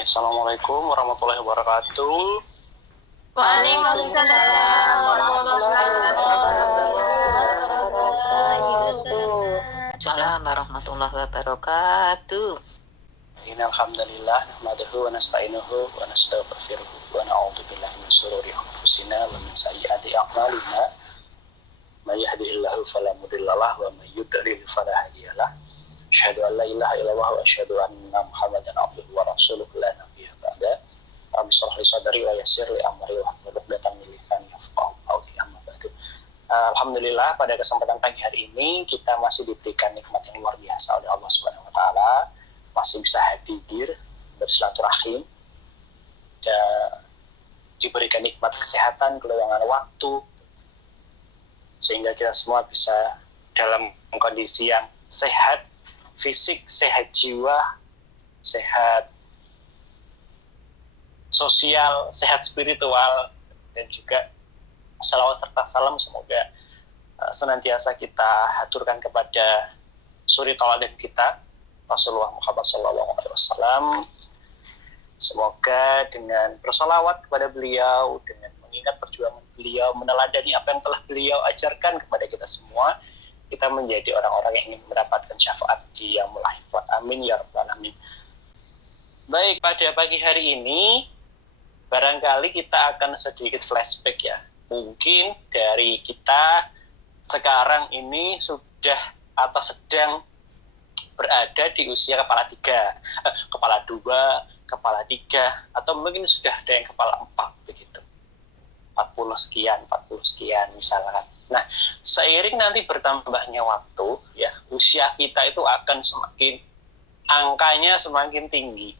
Assalamualaikum warahmatullahi wabarakatuh. Waalaikumsalam warahmatullahi wabarakatuh. Salam warahmatullahi wabarakatuh. Innal hamdalillah nahmaduhu wa nasta'inuhu wa nastaghfiruhu wa na'udzu billahi min shururi anfusina wa min sayyiati a'malina. May yahdihillahu fala mudhillalah wa may yudlil fala hadiyalah. Asyhadu an la ilaha illallah wa asyhadu anna Muhammadan abduhu wa rasuluhu la nabiyya ba'da. Rabbi shrah li sadri wa yassir li amri wahlul 'uqdatam min lisani yafqahu qawli. Amma ba'du. Alhamdulillah, pada kesempatan pagi hari ini kita masih diberikan nikmat yang luar biasa oleh Allah Subhanahu wa taala, masih bisa hadir bersilaturahim dan diberikan nikmat kesehatan, keluangan waktu, sehingga kita semua bisa dalam kondisi yang sehat fisik, sehat jiwa, sehat sosial, sehat spiritual, dan juga salawat serta salam semoga senantiasa kita haturkan kepada suri tauladan kita Rasulullah Muhammad SAW. Semoga dengan bersolawat kepada beliau, dengan mengingat perjuangan beliau, meneladani apa yang telah beliau ajarkan kepada kita semua, kita menjadi orang-orang yang ingin mendapatkan syafaat di yaumul akhir. Amin ya rabbal alamin. Baik, pada pagi hari ini barangkali kita akan sedikit flashback ya. Mungkin dari kita sekarang ini sudah atau sedang berada di usia kepala 3, kepala 2, kepala 3, atau mungkin sudah ada yang kepala 4 begitu. 40 sekian misalkan. Nah, seiring nanti bertambahnya waktu, ya, usia kita itu akan angkanya semakin tinggi.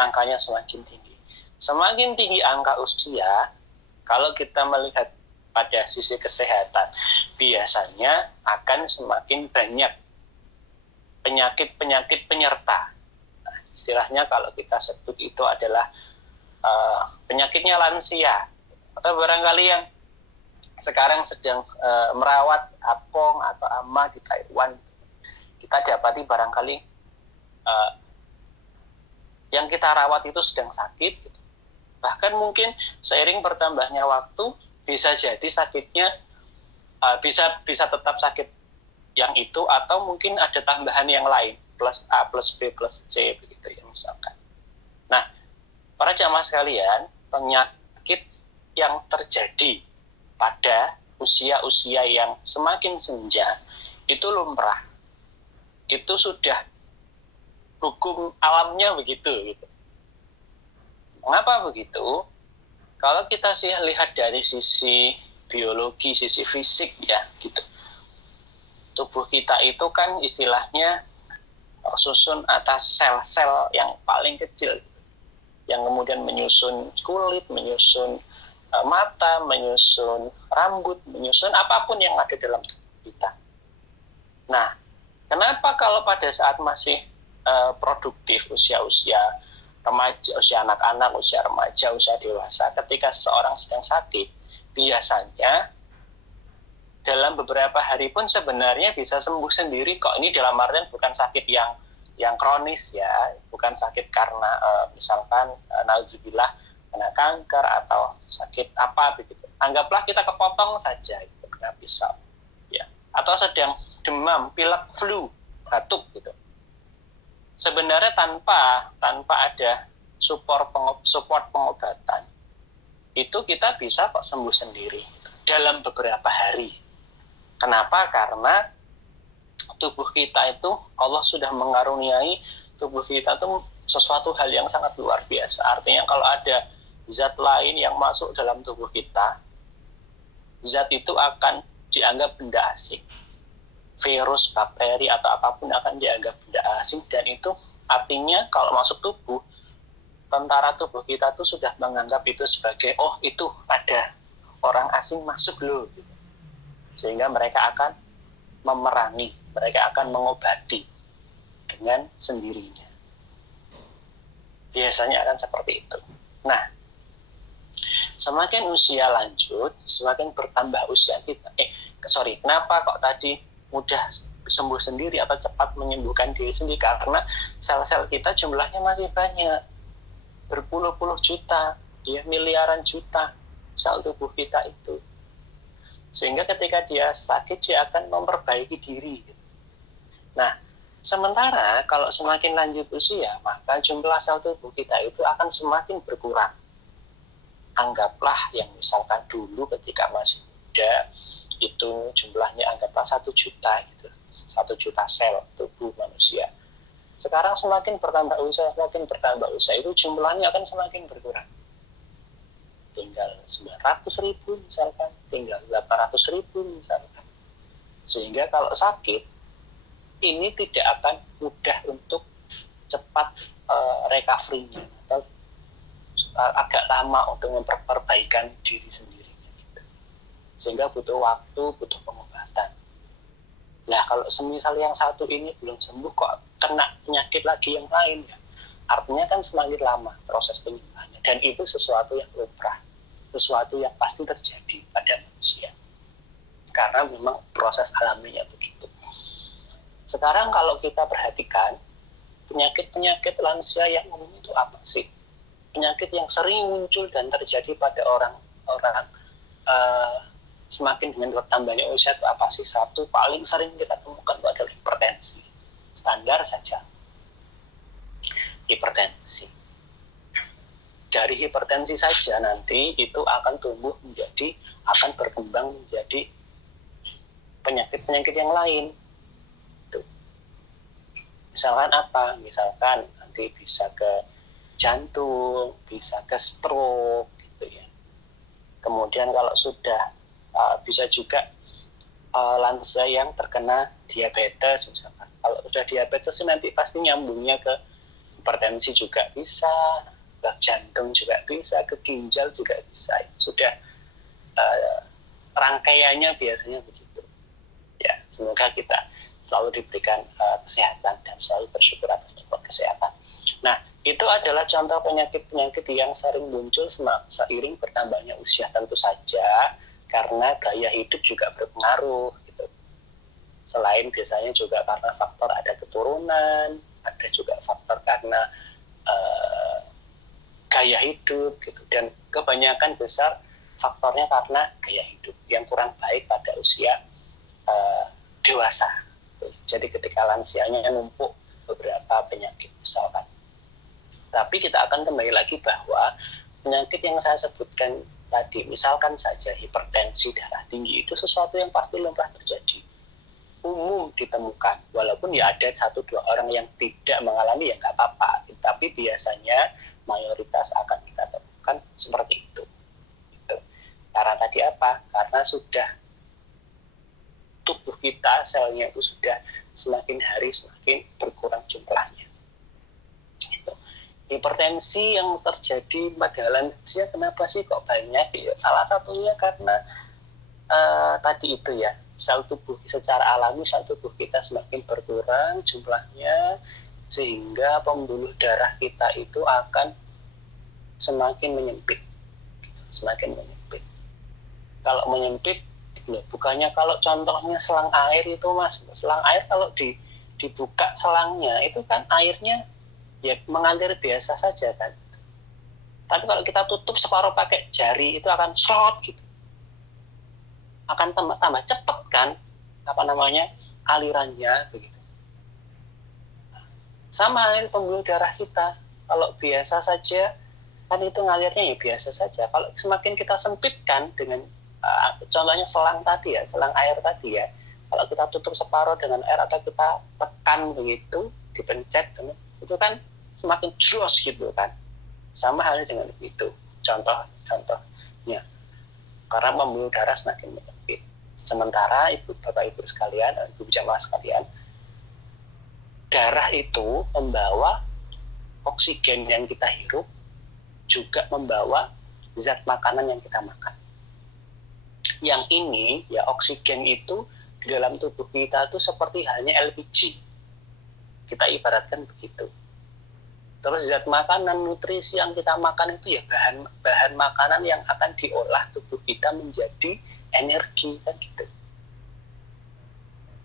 Angkanya semakin tinggi. Semakin tinggi angka usia, kalau kita melihat pada sisi kesehatan, biasanya akan semakin banyak penyakit-penyakit penyerta. Nah, istilahnya kalau kita sebut itu adalah penyakitnya lansia, atau barangkali yang sekarang sedang merawat apong atau ama di Taiwan, kita dapati barangkali yang kita rawat itu sedang sakit gitu. Bahkan mungkin seiring bertambahnya waktu bisa jadi sakitnya bisa tetap sakit yang itu, atau mungkin ada tambahan yang lain, plus A plus B plus C begitu ya misalkan. Nah, para jamaah sekalian, penyakit yang terjadi pada usia-usia yang semakin senja itu lumrah. Itu sudah hukum alamnya begitu gitu. Mengapa begitu? Kalau kita sih lihat dari sisi biologi, sisi fisik ya gitu. Tubuh kita itu kan istilahnya tersusun atas sel-sel yang paling kecil, yang kemudian menyusun kulit, menyusun mata, menyusun rambut, menyusun apapun yang ada dalam tubuh kita. Nah, kenapa kalau pada saat masih produktif, usia-usia remaja, usia anak-anak, usia remaja, usia dewasa, ketika seseorang sedang sakit, biasanya dalam beberapa hari pun sebenarnya bisa sembuh sendiri kok. Ini dalam artian bukan sakit yang kronis ya, bukan sakit karena misalkan nauzubillah kena kanker atau sakit apa begitu. Anggaplah kita kepotong saja itu kena pisau ya, atau sedang demam, pilek, flu, batuk gitu. Sebenarnya tanpa ada support pengobatan itu kita bisa kok sembuh sendiri dalam beberapa hari. Kenapa? Karena tubuh kita itu Allah sudah mengaruniai tubuh kita itu sesuatu hal yang sangat luar biasa. Artinya kalau ada zat lain yang masuk dalam tubuh kita, zat itu akan dianggap benda asing. Virus, bakteri, atau apapun akan dianggap benda asing, dan itu artinya kalau masuk tubuh, tentara tubuh kita tuh sudah menganggap itu sebagai, oh itu ada orang asing masuk loh. Sehingga mereka akan memerangi, mereka akan mengobati dengan sendirinya. Biasanya akan seperti itu. Nah, semakin usia lanjut, semakin bertambah usia kita. Kenapa kok tadi mudah sembuh sendiri atau cepat menyembuhkan diri sendiri, karena sel-sel kita jumlahnya masih banyak, berpuluh-puluh juta, ya miliaran juta sel tubuh kita itu. Sehingga ketika dia sakit, dia akan memperbaiki diri. Nah, sementara kalau semakin lanjut usia, maka jumlah sel tubuh kita itu akan semakin berkurang. Anggaplah yang misalkan dulu ketika masih muda, itu jumlahnya anggaplah 1 juta gitu. 1 juta sel tubuh manusia. Sekarang semakin bertambah usia itu jumlahnya akan semakin berkurang. Tinggal 900.000 misalkan, tinggal 800.000 misalkan. Sehingga kalau sakit, ini tidak akan mudah untuk cepat recovery-nya, atau agak lama untuk memperbaikan diri sendiri. Sehingga butuh waktu, butuh pengobatan. Nah, kalau semisal yang satu ini belum sembuh, kok kena penyakit lagi yang lain, ya artinya kan semakin lama proses penyembuhannya. Dan itu sesuatu yang lumrah, sesuatu yang pasti terjadi pada manusia, karena memang proses alaminya begitu. Sekarang kalau kita perhatikan, penyakit-penyakit lansia yang umum itu apa sih? Penyakit yang sering muncul dan terjadi pada orang-orang semakin dengan bertambahnya usia itu apa sih? Satu paling sering kita temukan itu adalah hipertensi. Standar saja, hipertensi. Dari hipertensi saja nanti itu akan berkembang menjadi penyakit-penyakit yang lain. Misalkan apa? Misalkan nanti bisa ke jantung, bisa ke stroke, gitu ya. Kemudian kalau sudah bisa juga lansia yang terkena diabetes misalkan. Kalau sudah diabetes nanti pasti nyambungnya ke hipertensi juga bisa, ke jantung juga bisa, ke ginjal juga bisa. Sudah rangkaiannya biasanya begitu. Ya, semoga kita selalu diberikan kesehatan dan selalu bersyukur atas nikmat kesehatan. Nah, itu adalah contoh penyakit-penyakit yang sering muncul seiring bertambahnya usia, tentu saja karena gaya hidup juga berpengaruh gitu. Selain biasanya juga karena faktor ada keturunan, ada juga faktor karena gaya hidup gitu, dan kebanyakan besar faktornya karena gaya hidup yang kurang baik pada usia dewasa. Jadi ketika lansianya numpuk beberapa penyakit misalkan. Tapi kita akan kembali lagi bahwa penyakit yang saya sebutkan tadi, misalkan saja hipertensi, darah tinggi, itu sesuatu yang pasti lumrah terjadi, umum ditemukan. Walaupun ya ada 1-2 orang yang tidak mengalami, ya nggak apa-apa. Tapi biasanya mayoritas akan kita temukan seperti itu. Gitu. Karena tadi apa? Karena sudah tubuh kita, selnya itu sudah semakin hari semakin berkurang jumlahnya. Hipertensi yang terjadi pada lansia kenapa sih kok banyak? Ya, salah satunya karena tadi itu ya, sel tubuh secara alami sel tubuh kita semakin berkurang jumlahnya, sehingga pembuluh darah kita itu akan semakin menyempit. Kalau menyempit, bukannya kalau contohnya selang air itu mas, selang air kalau dibuka selangnya itu kan airnya ya mengalir biasa saja kan. Tapi kalau kita tutup separuh pakai jari itu akan serot gitu. Akan tambah cepat kan alirannya begitu. Sama halnya pembuluh darah kita. Kalau biasa saja kan itu ngalirnya ya biasa saja. Kalau semakin kita sempitkan dengan contohnya selang tadi ya, selang air tadi ya. Kalau kita tutup separuh dengan air atau kita tekan begitu, dipencet, itu kan semakin jeros gitu kan. Sama halnya dengan itu contohnya, karena pembuluh darah semakin menyempit. Sementara Bapak Ibu sekalian, Ibu jamaah sekalian, darah itu membawa oksigen yang kita hirup, juga membawa zat makanan yang kita makan. Yang ini ya, oksigen itu di dalam tubuh kita itu seperti halnya LPG, kita ibaratkan begitu. Terus zat makanan, nutrisi yang kita makan itu ya bahan makanan yang akan diolah tubuh kita menjadi energi kan gitu.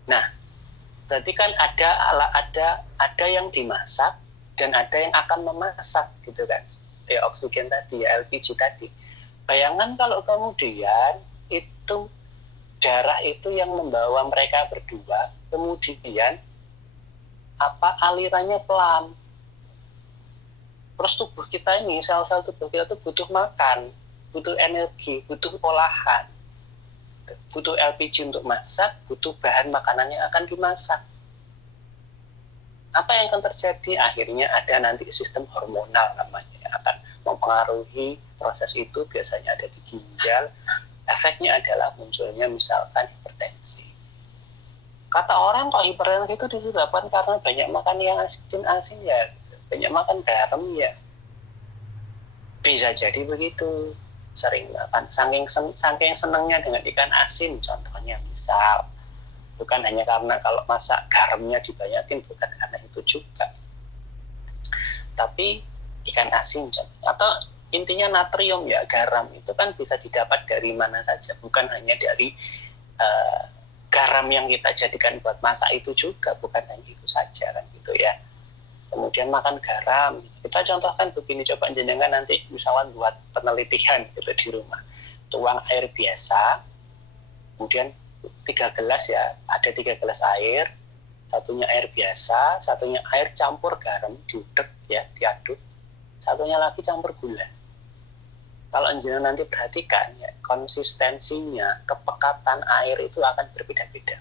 Nah, Berarti kan ada yang dimasak dan ada yang akan memasak gitu kan. Ya oksigen tadi, ya LPG tadi. Bayangkan kalau kemudian itu darah itu yang membawa mereka berdua, kemudian alirannya pelan. Terus tubuh kita ini, sel-sel tubuh kita itu butuh makan, butuh energi, butuh olahan, butuh LPG untuk masak, butuh bahan makanan yang akan dimasak. Apa yang akan terjadi? Akhirnya ada nanti sistem hormonal namanya yang akan mempengaruhi proses itu, biasanya ada di ginjal. Efeknya adalah munculnya misalkan hipertensi. Kata orang kok hipertensi itu disebabkan karena banyak makan yang asin-asin ya, banyak makan garam ya. Bisa jadi begitu. Sering makan, saking senangnya dengan ikan asin contohnya, misal. Bukan hanya karena kalau masak garamnya dibanyakin, bukan karena itu juga. Tapi ikan asin atau intinya natrium ya, garam itu kan bisa didapat dari mana saja, bukan hanya dari garam yang kita jadikan buat masak itu juga, bukan hanya itu saja kan gitu ya. Kemudian makan garam, kita contohkan begini, coba jenengan nanti misalkan buat penelitian gitu di rumah, tuang air biasa, kemudian 3 gelas ya, ada 3 gelas air, satunya air biasa, satunya air campur garam, diudek ya, diaduk, satunya lagi campur gula. Kalau jenengan nanti perhatikan ya, konsistensinya, kepekatan air itu akan berbeda-beda.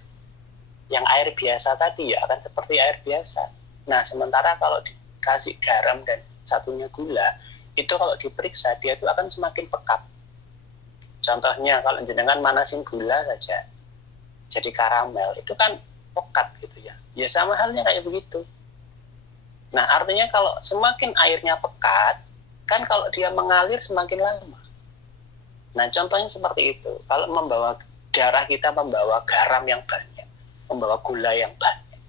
Yang air biasa tadi ya akan seperti air biasa. Nah, sementara kalau dikasih garam dan satunya gula, itu kalau diperiksa dia itu akan semakin pekat. Contohnya kalau jenengan manasin gula saja, jadi karamel, itu kan pekat gitu ya. Ya sama halnya kayak begitu. Nah, artinya kalau semakin airnya pekat, kan kalau dia mengalir semakin lama. Nah, contohnya seperti itu. Kalau darah kita membawa garam yang banyak, membawa gula yang banyak,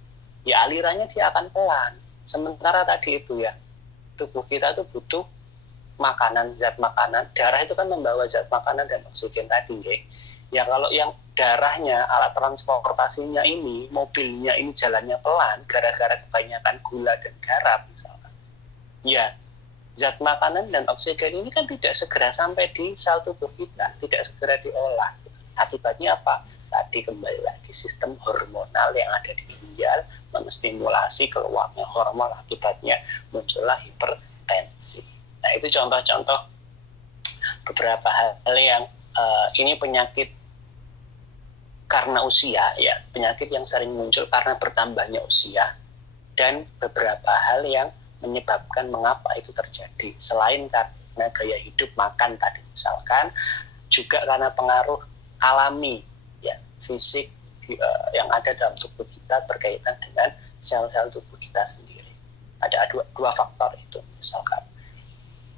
ya alirannya dia akan pelan. Sementara tadi itu ya, tubuh kita tuh butuh makanan, zat makanan. Darah itu kan membawa zat makanan dan oksigen tadi ya. Ya kalau yang darahnya, alat transportasinya ini, mobilnya ini jalannya pelan gara-gara kebanyakan gula dan garam misalkan. Ya, zat makanan dan oksigen ini kan tidak segera sampai di sel tubuh kita, tidak segera diolah. Akibatnya apa? Tadi kembali lagi sistem hormonal yang ada di ginjal menstimulasi keluarnya hormon, akibatnya muncullah hipertensi. Nah, itu contoh-contoh beberapa hal yang ini penyakit karena usia ya, penyakit yang sering muncul karena bertambahnya usia, dan beberapa hal yang menyebabkan mengapa itu terjadi. Selain karena gaya hidup, makan tadi misalkan, juga karena pengaruh alami ya, fisik yang ada dalam tubuh kita berkaitan dengan sel-sel tubuh kita sendiri. Ada dua faktor itu misalkan.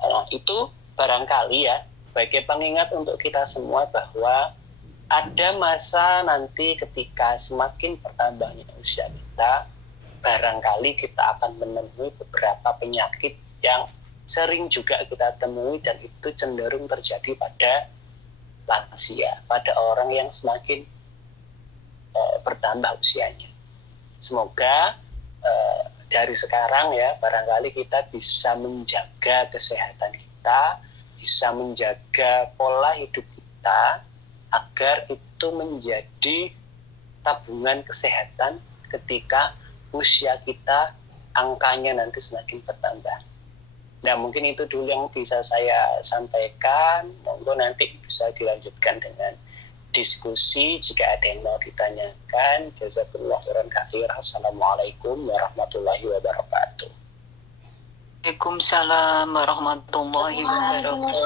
Nah, itu barangkali ya sebagai pengingat untuk kita semua bahwa ada masa nanti ketika semakin bertambahnya usia kita, barangkali kita akan menemui beberapa penyakit yang sering juga kita temui, dan itu cenderung terjadi pada lansia, pada orang yang semakin bertambah usianya. Semoga dari sekarang ya, barangkali kita bisa menjaga kesehatan kita, bisa menjaga pola hidup kita, agar itu menjadi tabungan kesehatan ketika usia kita angkanya nanti semakin bertambah. Nah, mungkin itu dulu yang bisa saya sampaikan. Monggo nanti bisa dilanjutkan dengan diskusi jika ada yang mau ditanyakan. Jazakallahu khairan katsir. Assalamualaikum warahmatullahi wabarakatuh. Waalaikumsalam warahmatullahi wabarakatuh.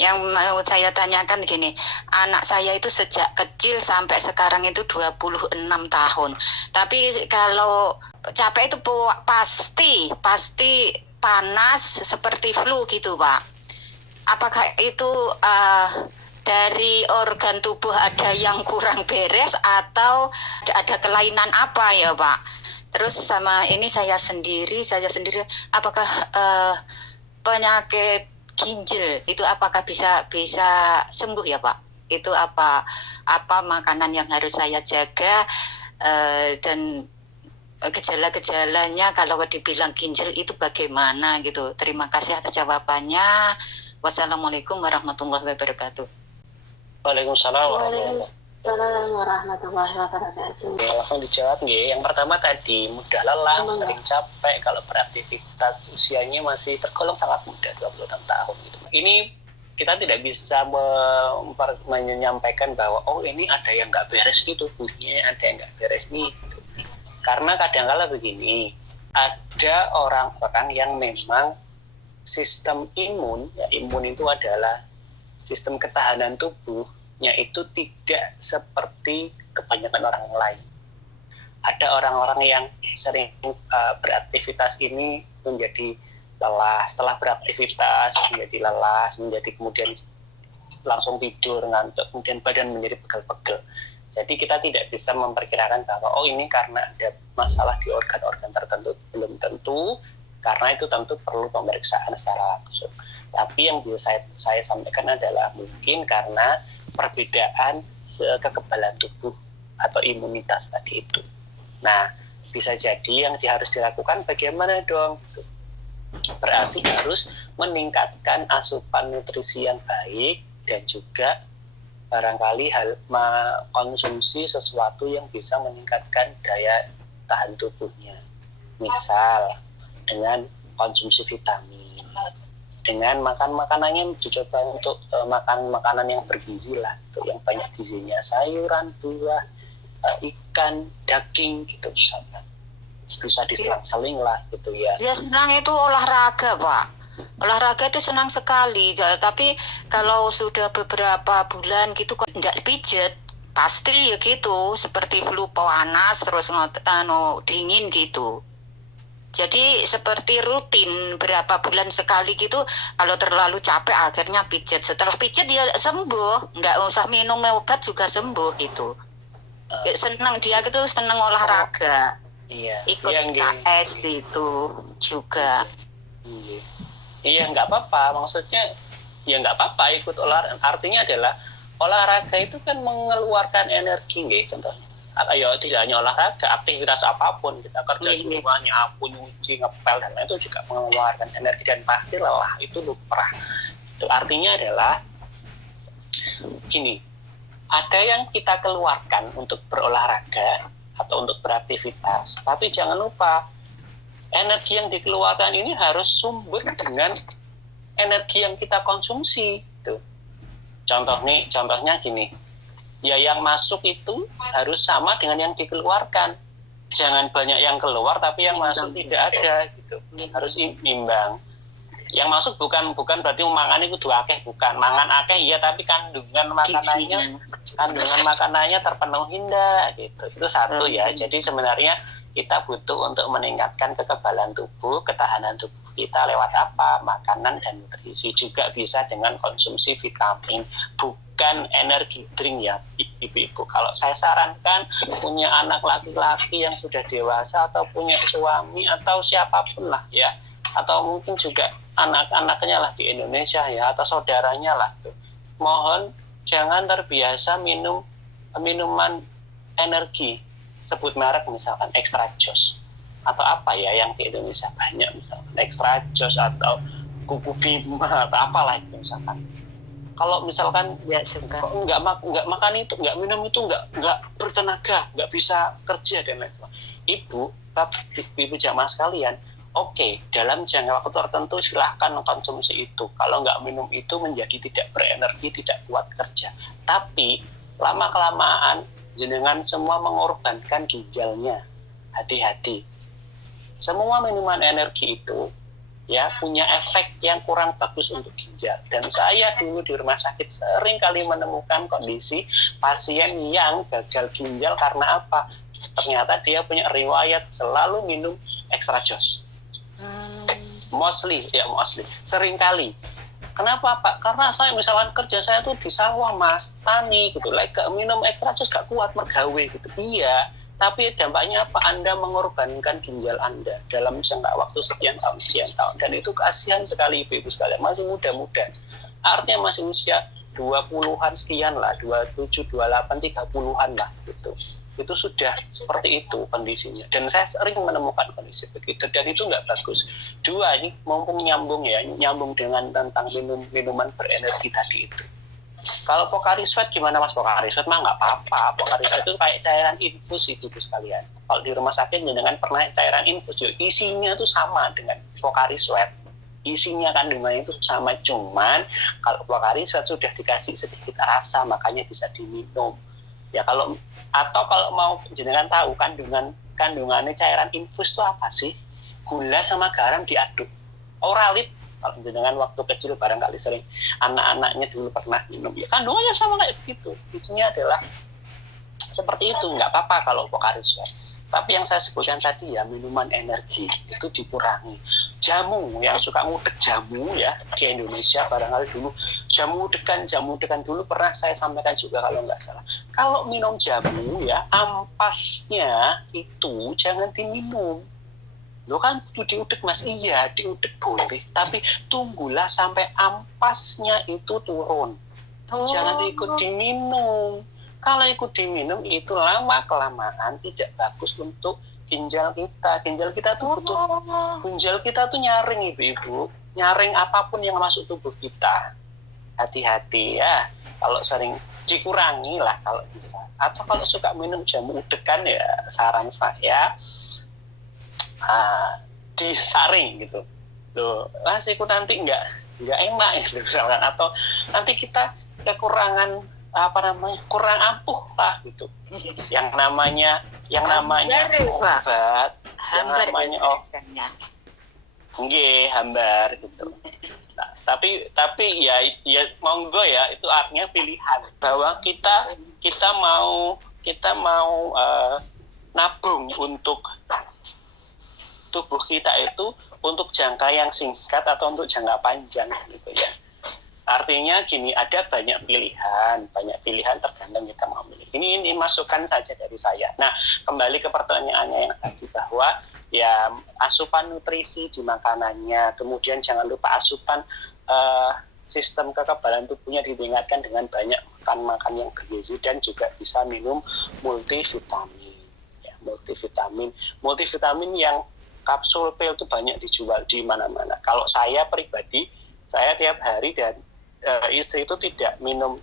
Yang mau saya tanyakan gini, anak saya itu sejak kecil sampai sekarang itu 26 tahun. Tapi kalau capek itu pasti panas seperti flu gitu, Pak. Apakah itu dari organ tubuh ada yang kurang beres atau ada kelainan apa ya, Pak? Terus sama ini saya sendiri apakah penyakit ginjal itu apakah bisa sembuh ya, Pak? itu apa makanan yang harus saya jaga, dan gejala-gejalanya kalau dibilang ginjal itu bagaimana gitu. Terima kasih atas jawabannya. Wassalamualaikum warahmatullahi wabarakatuh. Waalaikumsalam warahmatullahi Waalaikumsalam warahmatullahi wabarakatuh. Ya, langsung dijawab nggih. Yang pertama tadi mudah lelah, sering capek kalau beraktivitas, usianya masih tergolong sangat muda, 26 tahun gitu. Ini kita tidak bisa menyampaikan bahwa oh ini ada yang nggak beres di tubuhnya, ada yang nggak beres nih gitu. Karena kadang-kala begini, ada orang-orang yang memang sistem imun, ya imun itu adalah sistem ketahanan tubuhnya itu tidak seperti kebanyakan orang lain. Ada orang-orang yang sering beraktivitas ini menjadi lelah, setelah beraktivitas menjadi lelah, menjadi kemudian langsung tidur, ngantuk, kemudian badan menjadi pegel-pegel. Jadi kita tidak bisa memperkirakan bahwa oh ini karena ada masalah di organ-organ tertentu, belum tentu, karena itu tentu perlu pemeriksaan secara langsung. Tapi yang bisa saya sampaikan adalah mungkin karena perbedaan kekebalan tubuh atau imunitas tadi itu. Nah, bisa jadi yang harus dilakukan bagaimana dong? Berarti harus meningkatkan asupan nutrisi yang baik dan juga barangkali konsumsi sesuatu yang bisa meningkatkan daya tahan tubuhnya. Misal dengan konsumsi vitamin, dengan makan makanannya dicoba untuk makan makanan yang bergizi lah, yang banyak gizinya, sayuran, buah, ikan, daging gitu misalkan. Bisa diselang-seling lah gitu ya. Dia senang itu olahraga, Pak. Olahraga itu senang sekali, tapi kalau sudah beberapa bulan gitu kok tidak pijet, pasti ya gitu, seperti flu panas terus dingin gitu. Jadi seperti rutin berapa bulan sekali gitu, kalau terlalu capek akhirnya pijet. Setelah pijet dia sembuh, nggak usah minum obat juga sembuh gitu. Senang dia gitu, senang olahraga. Iya. Ikut KS itu juga. Iya, nggak apa-apa. Maksudnya ya nggak apa-apa ikut olahraga. Artinya adalah olahraga itu kan mengeluarkan energi, nggih, contohnya. Ya tidak hanya olahraga, aktivitas apapun, kita kerja di rumah, nyapu, nyuci, ngepel dan lain itu juga mengeluarkan energi dan pasti lelah itu lumrah. Itu artinya adalah gini, ada yang kita keluarkan untuk berolahraga atau untuk beraktivitas, tapi jangan lupa energi yang dikeluarkan ini harus sumber dengan energi yang kita konsumsi. Tuh. Contohnya gini, ya yang masuk itu harus sama dengan yang dikeluarkan. Jangan banyak yang keluar tapi yang masuk tidak ada gitu. Harus imbang. Yang masuk bukan berarti makan itu dua akeh, bukan. Mangan akeh iya tapi kandungan makanannya terpenuhi enggak gitu. Itu satu ya. Jadi sebenarnya kita butuh untuk meningkatkan kekebalan tubuh, ketahanan tubuh kita lewat apa? Makanan dan nutrisi. Juga bisa dengan konsumsi vitamin, bukan energi drink ya ibu-ibu. Kalau saya sarankan punya anak laki-laki yang sudah dewasa atau punya suami atau siapapun lah ya, atau mungkin juga anak-anaknya lah di Indonesia ya, atau saudaranya lah tuh. Mohon jangan terbiasa minum minuman energi, sebut merek misalkan Extra Joss atau apa ya yang di Indonesia banyak, misalkan Extra Joss atau Kuku Bima atau apalah itu misalkan. Kalau misalkan ya juga nggak makan itu, nggak minum itu, nggak bertenaga, nggak bisa kerja dan lain-lain. Ibu jamaah sekalian, oke, dalam jangka waktu tertentu silahkan konsumsi itu. Kalau nggak minum itu menjadi tidak berenergi, tidak kuat kerja. Tapi lama-kelamaan jenengan semua mengorbankan ginjalnya. Hati-hati. Semua minuman energi itu ya punya efek yang kurang bagus untuk ginjal. Dan saya dulu di rumah sakit sering kali menemukan kondisi pasien yang gagal ginjal karena apa? Ternyata dia punya riwayat selalu minum Extra Joss. Mostly, sering kali. Kenapa Pak? Karena saya misalkan kerja saya tuh di sawah Mas, tani gitu. Minum Extra Joss gak kuat mergawe gitu. Iya, tapi dampaknya apa? Anda mengorbankan ginjal Anda dalam jangka waktu sekian tahun. Dan itu kasihan sekali ibu-ibu sekalian, masih muda-muda. Artinya masih usia 20-an sekian lah, 27, 28, 30-an lah gitu. Itu sudah seperti itu kondisinya. Dan saya sering menemukan kondisi begitu, dan itu nggak bagus. Dua, ini mumpung nyambung dengan tentang minuman berenergi tadi itu. Kalau Pocari Sweat gimana Mas? Pocari Sweat mah nggak apa-apa. Pocari Sweat itu kayak cairan infus itu sekalian. Kalau di rumah sakit dengan pernah cairan infus, isinya tuh sama dengan Pocari Sweat. Isinya kandungannya itu sama, cuman kalau Pocari Sweat sudah dikasih sedikit rasa, makanya bisa diminum. Ya kalau mau jenengan tahu kandungannya cairan infus itu apa sih? Gula sama garam diaduk. Oralit, kalau jenengan waktu kecil barangkali sering anak-anaknya dulu pernah minum, ya kandungannya sama kayak begitu. Isinya adalah seperti itu, nggak apa-apa kalau Pocari Sweat. Tapi yang saya sebutkan tadi ya, minuman energi itu dikurangi. Jamu, yang suka ngudek jamu ya di Indonesia barangkali dulu jamu dekan dulu pernah saya sampaikan juga kalau nggak salah. Kalau minum jamu ya, ampasnya itu jangan diminum. Lo kan diudek Mas, iya diudek boleh, tapi tunggulah sampai ampasnya itu turun. Jangan ikut diminum. Kalau ikut diminum itu lama-kelamaan tidak bagus untuk ginjal kita. Ginjal kita tuh nyaring ibu-ibu, nyaring apapun yang masuk tubuh kita. Hati-hati ya, kalau sering dikurangi lah kalau bisa. Atau kalau suka minum jamu udekan ya, saran saya disaring gitu. Loh, ikut nanti nggak enak ya misalkan, atau nanti kita kekurangan kurang ampuh lah gitu. Yang namanya obat, yang namanya hambar gitu. Nah, tapi ya monggo ya, itu artinya pilihan bahwa kita mau nabung untuk tubuh kita itu untuk jangka yang singkat atau untuk jangka panjang gitu ya. Artinya gini, ada banyak pilihan tergantung kita mau milih. Ini masukan saja dari saya. Nah, kembali ke pertanyaannya yang tadi bahwa ya asupan nutrisi di makanannya, kemudian jangan lupa asupan sistem kekebalan tubuhnya ditingkatkan dengan banyak makan yang bergizi, dan juga bisa minum multivitamin. Ya, multivitamin yang kapsul pil itu banyak dijual di mana-mana. Kalau saya pribadi, saya tiap hari dan istri itu tidak minum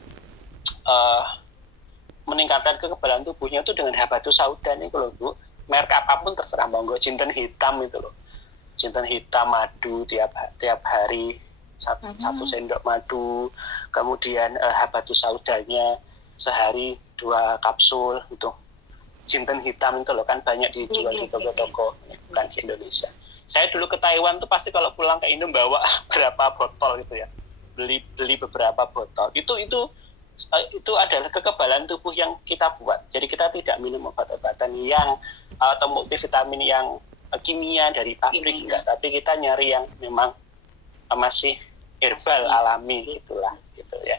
meningkatkan kekebalan tubuhnya itu dengan habatus sauda itu loh Bu. Merek apapun terserah, monggo. Jinten hitam itu loh. Jinten hitam madu tiap hari satu sendok madu. Kemudian habatus saudanya sehari 2 kapsul gitu. Jinten hitam itu loh, kan banyak dijual di toko-toko, bukan di Indonesia. Saya dulu ke Taiwan tuh pasti kalau pulang ke Indo bawa berapa botol gitu ya. Beli beberapa botol. Itu adalah kekebalan tubuh yang kita buat. Jadi kita tidak minum obat-obatan yang atau multivitamin yang kimia dari pabrik enggak, tapi kita nyari yang memang masih herbal alami gitulah gitu ya.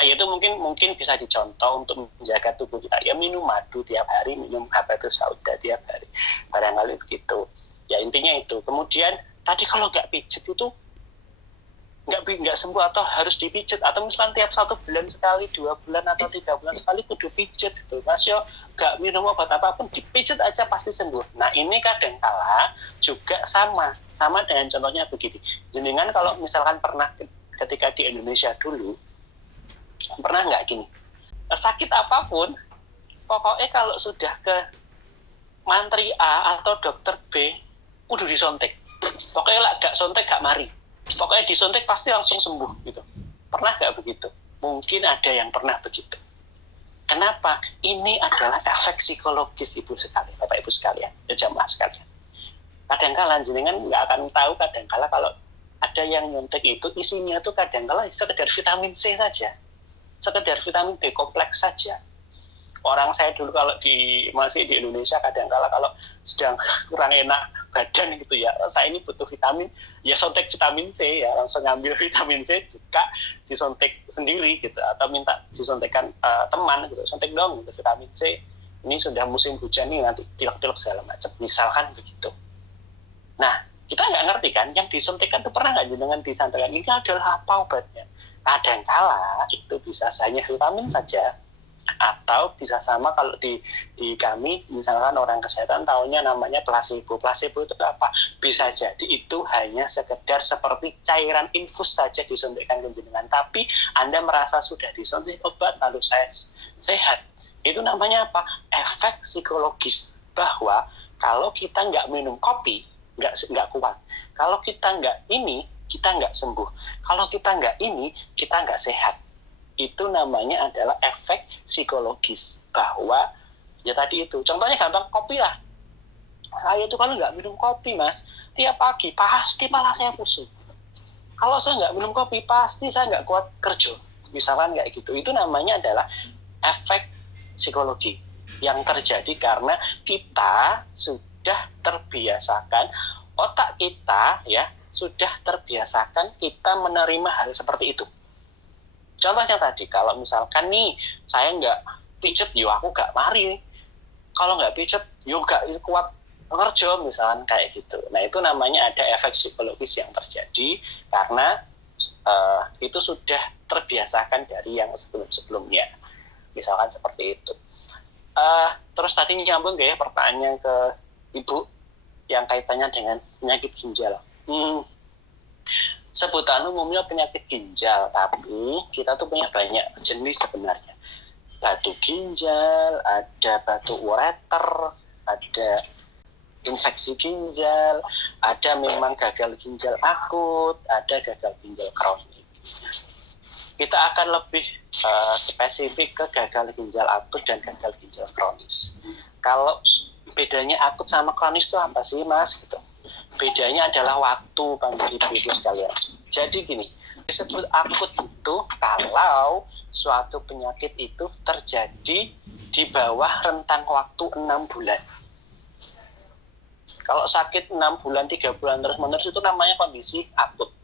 Itu mungkin bisa dicontoh untuk menjaga tubuh kita. Ya minum madu tiap hari, minum habatus sauda tiap hari. Barangkali begitu. Ya intinya itu. Kemudian tadi kalau nggak pijet itu nggak sembuh atau harus dipijet, atau misalnya tiap 1 bulan sekali, 2 bulan atau 3 bulan sekali kudu pijet gitu Mas yo, nggak minum obat apapun dipijet aja pasti sembuh. Nah ini kadangkala juga sama dengan contohnya begini, jenengan kalau misalkan pernah ketika di Indonesia dulu pernah nggak gini, sakit apapun pokoknya kalau sudah ke mantri A atau dokter B kudu disontek, pokoknya lah gak sontek gak mari, pokoknya disontek pasti langsung sembuh gitu. Pernah nggak begitu? Mungkin ada yang pernah begitu. Kenapa? Ini adalah efek psikologis Ibu sekalian, Bapak Ibu sekalian, ya jamaah sekalian. Kadang-kala jenengan nggak akan tahu, kadang-kala kalau ada yang nyontek itu isinya tuh kadang-kala sekedar vitamin C saja, sekedar vitamin B kompleks saja. Orang saya dulu kalau masih di Indonesia kadang-kala kalau sedang kurang enak badan gitu ya, saya ini butuh vitamin, ya sontek vitamin C ya, langsung ngambil vitamin C, buka disontek sendiri gitu, atau minta disontekkan teman gitu, sontek dong gitu, vitamin C, ini sudah musim hujan nih, nanti pilek-pilek segala macam, misalkan begitu. Nah kita nggak ngerti kan, yang disontekkan itu pernah nggak jenengan disampaikan ini adalah apa obatnya? Kadangkala itu bisa hanya vitamin saja, atau bisa sama kalau di kami misalkan orang kesehatan tahunya namanya placebo. Placebo itu apa? Bisa jadi itu hanya sekedar seperti cairan infus saja disuntikkan ke jenengan, tapi Anda merasa sudah disuntik obat lalu saya sehat. Itu namanya apa? Efek psikologis, bahwa kalau kita nggak minum kopi nggak kuat, kalau kita nggak ini kita nggak sembuh, kalau kita nggak ini kita nggak sehat. Itu namanya adalah efek psikologis, bahwa ya tadi itu contohnya gampang, kopi lah. Saya itu kalau nggak minum kopi mas, tiap pagi pasti malah saya pusing. Kalau saya nggak minum kopi pasti saya nggak kuat kerja, misalkan kayak gitu. Itu namanya adalah efek psikologi yang terjadi karena kita sudah terbiasakan, otak kita ya sudah terbiasakan kita menerima hal seperti itu. Contohnya tadi, kalau misalkan nih, saya nggak pijet, yo aku nggak mari. Kalau nggak pijet, yo nggak kuat kerja, misalkan kayak gitu. Nah, itu namanya ada efek psikologis yang terjadi, karena itu sudah terbiasakan dari yang sebelum-sebelumnya. Misalkan seperti itu. Terus tadi nyambung ya pertanyaannya ke Ibu, yang kaitannya dengan penyakit ginjal. Sebutan umumnya penyakit ginjal, tapi kita tuh punya banyak jenis sebenarnya. Batu ginjal, ada batu ureter, ada infeksi ginjal, ada memang gagal ginjal akut, ada gagal ginjal kronik. Kita akan lebih spesifik ke gagal ginjal akut dan gagal ginjal kronis. Kalau bedanya akut sama kronis itu apa sih mas? Gitu. Bedanya adalah waktu bagi ibu sekalian. Jadi gini, disebut akut itu kalau suatu penyakit itu terjadi di bawah rentang waktu 6 bulan. Kalau sakit 6 bulan, 3 bulan terus-menerus itu namanya kondisi akut.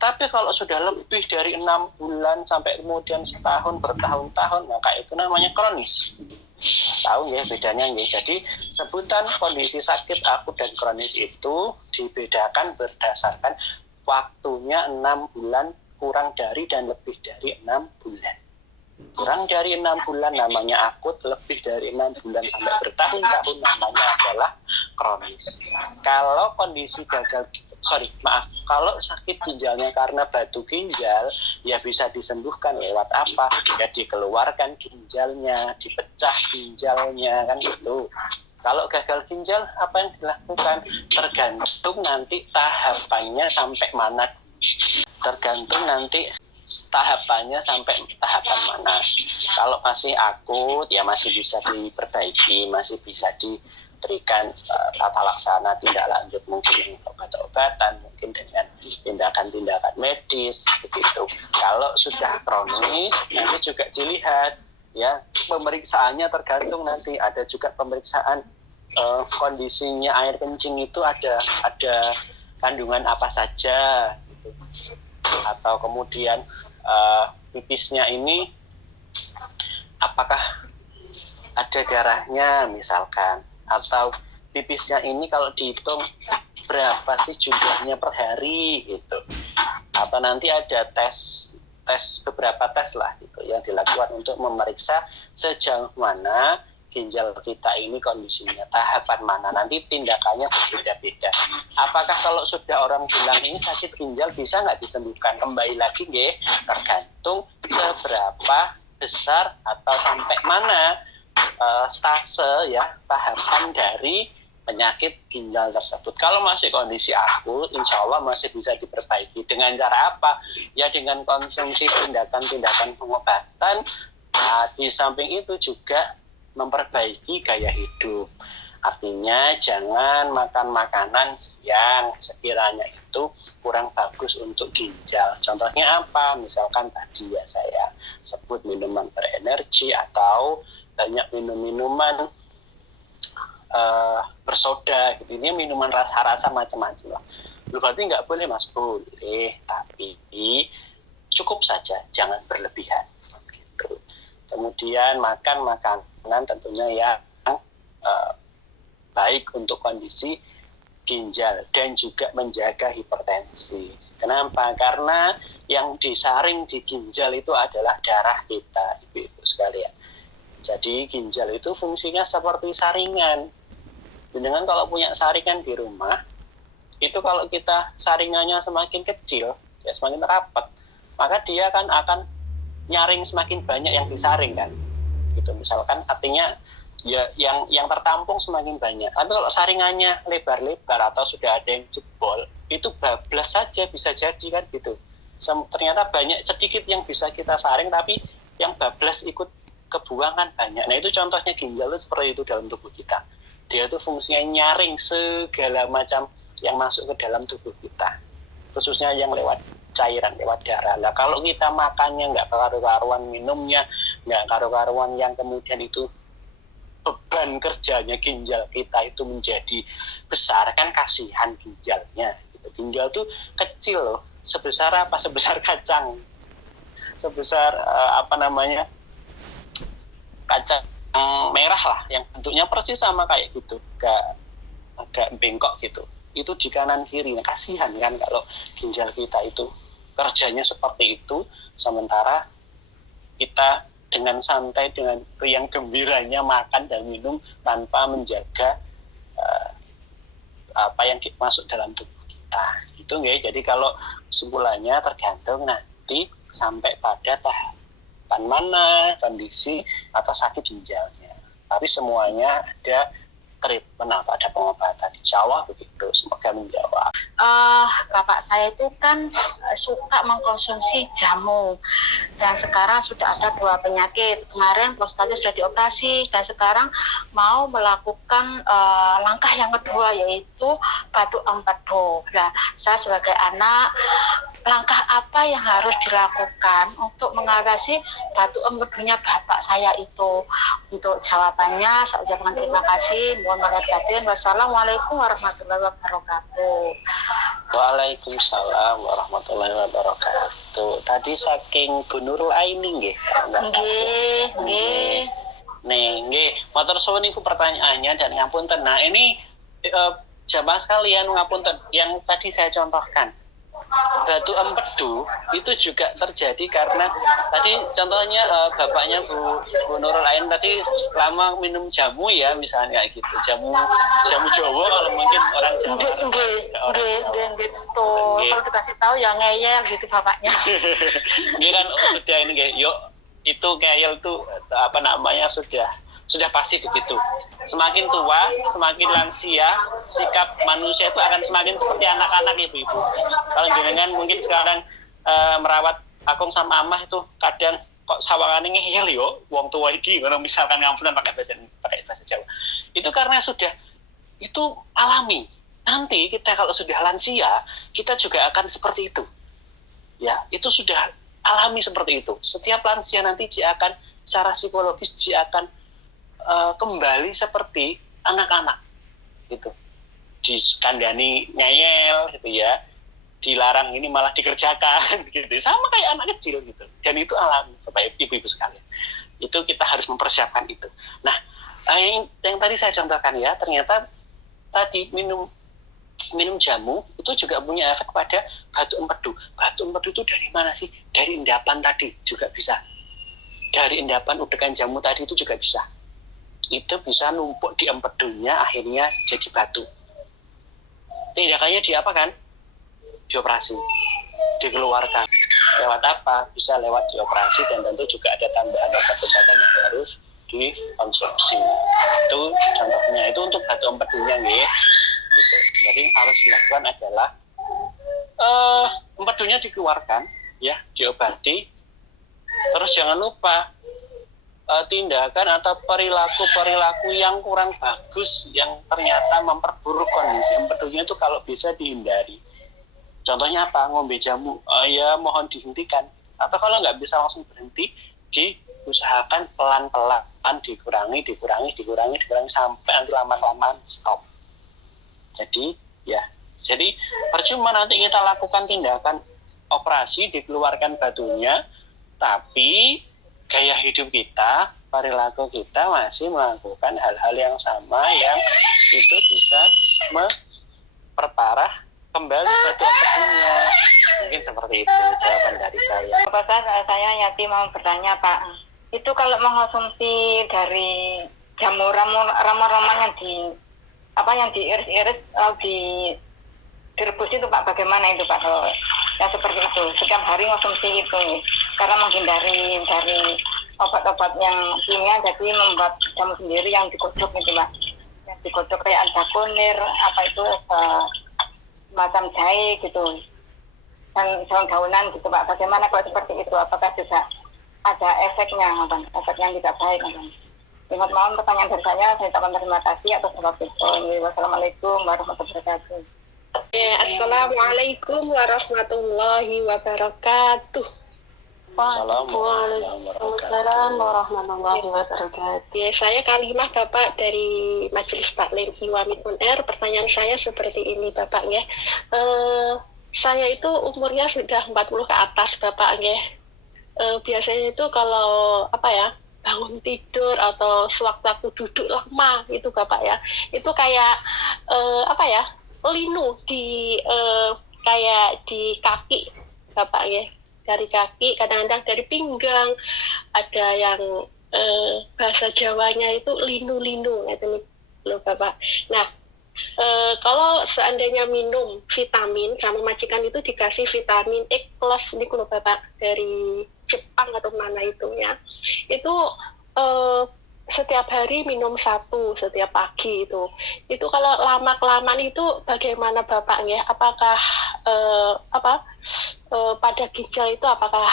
Tapi kalau sudah lebih dari 6 bulan sampai kemudian setahun, bertahun-tahun, maka itu namanya kronis. Tahu ya bedanya ya. Jadi sebutan kondisi sakit akut dan kronis itu dibedakan berdasarkan waktunya 6 bulan kurang dari dan lebih dari 6 bulan. Kurang dari 6 bulan namanya akut, lebih dari 6 bulan sampai bertahun-tahun namanya adalah kronis. Kalau kondisi kalau sakit ginjalnya karena batu ginjal, ya bisa disembuhkan lewat apa? Ya dikeluarkan ginjalnya, dipecah ginjalnya, kan gitu. Kalau gagal ginjal, apa yang dilakukan? Tergantung nanti tahapannya sampai mana. Tergantung nanti tahapannya sampai tahapan mana. Kalau masih akut, ya masih bisa diperbaiki, masih bisa diberikan tata laksana tindak lanjut, mungkin obat-obatan, mungkin dengan tindakan-tindakan medis, begitu. Kalau sudah kronis, nanti juga dilihat, ya pemeriksaannya tergantung nanti. Ada juga pemeriksaan kondisinya air kencing itu ada kandungan apa saja, gitu. Atau kemudian pipisnya ini apakah ada darahnya misalkan, atau pipisnya ini kalau dihitung berapa sih jumlahnya per hari gitu. Atau nanti ada beberapa tes lah gitu yang dilakukan untuk memeriksa sejauh mana ginjal kita ini kondisinya, tahapan mana, nanti tindakannya berbeda-beda. Apakah kalau sudah orang bilang ini sakit ginjal bisa nggak disembuhkan? Kembali lagi nggih, tergantung seberapa besar atau sampai mana stase ya tahapan dari penyakit ginjal tersebut. Kalau masih kondisi akut, insya Allah masih bisa diperbaiki. Dengan cara apa? Ya dengan konsumsi tindakan-tindakan pengobatan. Nah, di samping itu juga memperbaiki gaya hidup. Artinya jangan makan makanan yang sekiranya itu kurang bagus untuk ginjal. Contohnya apa? Misalkan tadi ya saya sebut minuman berenergi atau banyak minum minuman bersoda. Gitu. Ini minuman rasa-rasa macam-macam lah. Berarti nggak boleh mas, boleh, tapi cukup saja, jangan berlebihan. Gitu. Kemudian makan makanan tentunya yang baik untuk kondisi ginjal dan juga menjaga hipertensi. Kenapa? Karena yang disaring di ginjal itu adalah darah kita, ibu-ibu sekalian. Jadi ginjal itu fungsinya seperti saringan. Dengan kalau punya saringan di rumah, itu kalau kita saringannya semakin kecil, ya semakin rapat, maka dia akan nyaring semakin banyak yang disaring kan. Gitu misalkan artinya ya yang tertampung semakin banyak. Tapi kalau saringannya lebar-lebar atau sudah ada yang jebol, itu bablas saja bisa jadi kan gitu. Ternyata banyak sedikit yang bisa kita saring, tapi yang bablas ikut kebuangan banyak. Nah itu contohnya ginjal itu seperti itu dalam tubuh kita. Dia itu fungsinya nyaring segala macam yang masuk ke dalam tubuh kita, khususnya yang lewat cairan, lewat darah. Nah kalau kita makannya nggak karu-karuan, minumnya nggak karu-karuan, yang kemudian itu beban kerjanya ginjal kita itu menjadi besar, kan kasihan ginjalnya. Ginjal tuh kecil loh, sebesar apa? Sebesar kacang, sebesar kacang merah lah, yang bentuknya persis sama kayak gitu, agak bengkok gitu. Itu di kanan kiri. Nah, kasihan kan kalau ginjal kita itu kerjanya seperti itu, sementara kita dengan santai, dengan riang gembiranya makan dan minum tanpa menjaga apa yang masuk dalam tubuh kita. Itu ya. Jadi kalau kesimpulannya tergantung nanti sampai pada tahapan mana kondisi atau sakit ginjalnya. Tapi semuanya ada treatment atau ada pengobatan. Insya Allah begitu. Semoga menjawab. Bapak saya itu kan suka mengkonsumsi jamu, dan sekarang sudah ada 2 penyakit. Kemarin prostatnya sudah dioperasi, dan sekarang mau melakukan langkah yang kedua, yaitu batu empedu. Nah, saya sebagai anak, langkah apa yang harus dilakukan untuk mengatasi batu empedunya bapak saya itu? Untuk jawabannya saya ucapkan terima kasih. Mohon maaf batin. Wassalamualaikum warahmatullahi wabarakatuh. Waalaikumsalam warahmatullahi wabarakatuh. Tadi saking Bu Nurul Aini nggih. Nggih. Nggih, matur suwun niku pertanyaannya dan ngapunten. Nah, ini jamaah sekalian ngapunten yang tadi saya contohkan. Batu empedu itu juga terjadi karena tadi contohnya bapaknya Bu Nurul Ain tadi lama minum jamu ya, misalnya kayak gitu, jamu Jawa kalau mungkin orang Jawa. Nggih, betul. Kalau dikasih tahu ya ngeyel gitu bapaknya. Ini kan sudah ini kayak yuk itu ngeyel tuh sudah pasti begitu. Semakin tua, semakin lansia, sikap manusia itu akan semakin seperti anak-anak, ibu-ibu. Kalau jenengan mungkin sekarang merawat akung sama amah itu kadang kok sawangane ngeyel yo, wong tua iki ngono misalkan ngampunan pakai bahasa Jawa. Itu karena sudah itu alami. Nanti kita kalau sudah lansia, kita juga akan seperti itu. Ya, itu sudah alami seperti itu. Setiap lansia nanti dia akan secara psikologis dia akan kembali seperti anak-anak gitu, dikandani ngeyel gitu ya, dilarang ini malah dikerjakan gitu, sama kayak anak kecil gitu. Dan itu alami Bapak Ibu sekalian, itu kita harus mempersiapkan itu. Nah, yang tadi saya contohkan ya, ternyata tadi minum jamu itu juga punya efek pada batu empedu. Batu empedu itu dari mana sih? Dari endapan tadi juga bisa, dari endapan udekan jamu tadi itu juga bisa. Itu bisa numpuk di empedunya, akhirnya jadi batu. Tindakannya diapakan? Dioperasi, dikeluarkan. Lewat apa? Bisa lewat dioperasi, dan tentu juga ada tambahan obat-obatan yang harus dikonsumsi. Itu contohnya. Itu untuk batu empedunya nggih. Gitu. Jadi harus dilakukan adalah empedunya dikeluarkan, ya, diobati. Terus jangan lupa tindakan atau perilaku yang kurang bagus yang ternyata memperburuk kondisi empedunya itu kalau bisa dihindari. Contohnya apa? Ngombe jamu, ya mohon dihentikan. Atau kalau nggak bisa langsung berhenti, diusahakan pelan-pelan, dikurangi sampai nanti lama-lama stop. Jadi percuma nanti kita lakukan tindakan operasi, dikeluarkan batunya, tapi gaya hidup kita, perilaku kita masih melakukan hal-hal yang sama yang itu bisa memperparah kembali batu empedunya. Mungkin seperti itu jawaban dari saya. Bapak saya Yati mau bertanya Pak, itu kalau mengonsumsi dari jamu ramuan yang yang diiris-iris direbus itu Pak, bagaimana itu Pak kalau yang seperti itu setiap hari konsumsi itu, karena menghindari dari obat-obat yang kimia, jadi membuat jamu sendiri yang digodok gitu Pak, yang digodok kayak ada kunir semacam jahe gitu dan daun-daunan gitu Pak. Bagaimana kalau seperti itu, apakah juga ada efeknya efek yang tidak baik Ingat mohon pertanyaan dari saya ucapkan terima kasih atas waktu itu. Wassalamualaikum warahmatullahi wabarakatuh. Assalamualaikum warahmatullahi wabarakatuh. Waalaikumsalam warahmatullahi wabarakatuh. Ya, saya Kalimah Bapak dari Majelis Taklim Iwamid On Air. Pertanyaan saya seperti ini Bapak ya. Saya itu umurnya sudah 40 ke atas Bapak ya. Biasanya itu kalau bangun tidur atau sewaktu duduk lama itu Bapak ya, itu kayak linu di kayak di kaki Bapak ya, dari kaki, kadang-kadang dari pinggang, ada yang bahasa Jawanya itu linu-linu gitu loh Bapak. Nah, kalau seandainya minum vitamin sama majikan itu dikasih vitamin X plus nih loh Bapak, dari Jepang atau mana itu ya, itu setiap hari minum 1 setiap pagi itu kalau lama-kelamaan itu bagaimana Bapak ya, apakah pada ginjal itu apakah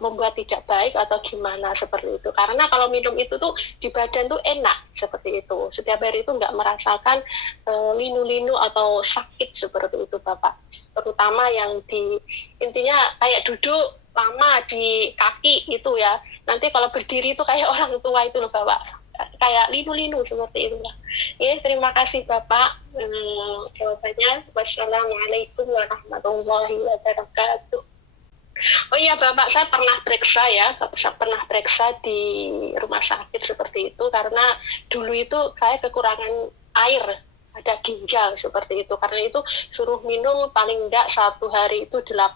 membuat tidak baik atau gimana seperti itu, karena kalau minum itu tuh di badan tuh enak seperti itu, setiap hari itu nggak merasakan linu-linu atau sakit seperti itu Bapak, terutama yang intinya kayak duduk lama di kaki itu ya, nanti kalau berdiri itu kayak orang tua itu loh Bapak, kayak linu-linu seperti itu lah. Ya, terima kasih Bapak jawabannya. Wassalamualaikum warahmatullahi wabarakatuh. Oh iya Bapak, saya pernah periksa di rumah sakit seperti itu, karena dulu itu saya kekurangan air, ada ginjal seperti itu, karena itu suruh minum paling enggak 1 hari itu 18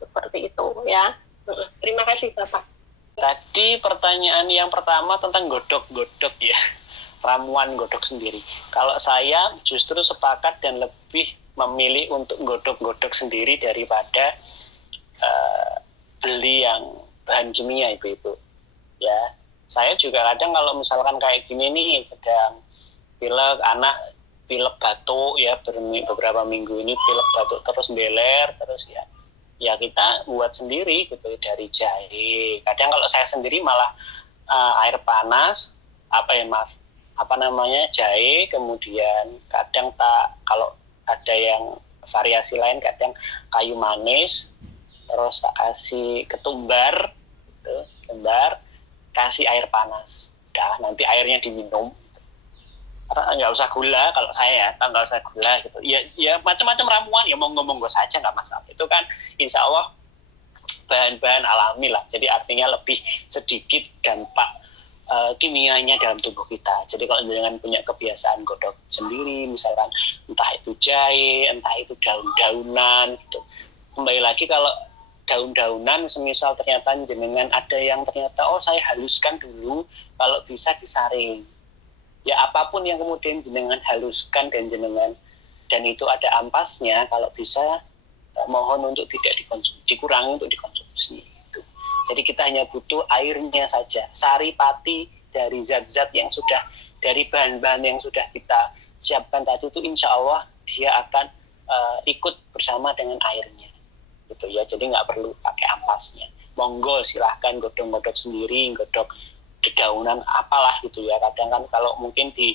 seperti itu ya. Terima kasih Bapak. Tadi pertanyaan yang pertama tentang godok-godok ya, ramuan godok sendiri. Kalau saya justru sepakat dan lebih memilih untuk godok-godok sendiri daripada beli yang bahan kimia itu ya. Saya juga kadang kalau misalkan kayak gini nih, sedang pilek, anak pilek batuk ya, beberapa minggu ini pilek batuk terus beler terus ya kita buat sendiri gitu dari jahe. Kadang kalau saya sendiri malah air panas jahe, kemudian kadang kalau ada yang variasi lain kadang kayu manis, terus tak kasih ketumbar gitu, kasih air panas, udah nanti airnya diminum. Nggak usah gula kalau saya, nggak usah gula gitu ya macam-macam ramuan ya, mau ngomong gue saja nggak masalah, itu kan insya Allah bahan-bahan alami lah, jadi artinya lebih sedikit dampak kimianya dalam tubuh kita. Jadi kalau dengan punya kebiasaan godok sendiri, misalkan entah itu jahe, entah itu daun-daunan gitu, kembali lagi kalau daun-daunan semisal ternyata jenengan ada yang ternyata saya haluskan dulu, kalau bisa disaring ya, apapun yang kemudian jenengan haluskan dan itu ada ampasnya, kalau bisa mohon untuk tidak dikurangi untuk dikonsumsi itu. Jadi kita hanya butuh airnya saja, saripati dari zat-zat yang sudah, dari bahan-bahan yang sudah kita siapkan tadi itu, insya Allah dia akan ikut bersama dengan airnya gitu ya. Jadi nggak perlu pakai ampasnya, monggo silahkan godok-godok sendiri, godok dedaunan apalah gitu ya. Kadang kan kalau mungkin di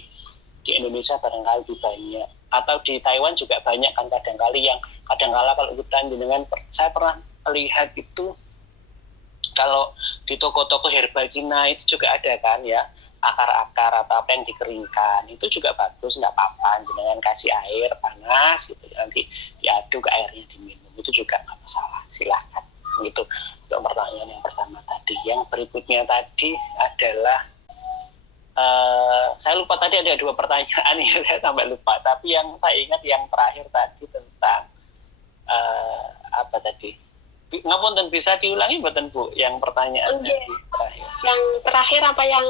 Indonesia barangkali lebih banyak, atau di Taiwan juga banyak kan kadang-kali yang kadang-kala kalau kita dengan, saya pernah lihat itu kalau di toko-toko herbal Cina itu juga ada kan ya, akar-akar atau apa yang dikeringkan, itu juga bagus, nggak apa-apa jenengan kasih air panas gitu, nanti diaduk airnya diminum, itu juga nggak masalah, silahkan gitu. Untuk pertanyaan yang pertama tadi. Yang berikutnya tadi adalah Saya lupa tadi ada 2 pertanyaan ya, saya sampai lupa. Tapi yang saya ingat yang terakhir tadi tentang apa tadi? Ngapunten, bisa diulangi mboten Bu yang pertanyaan terakhir? Yang terakhir apa yang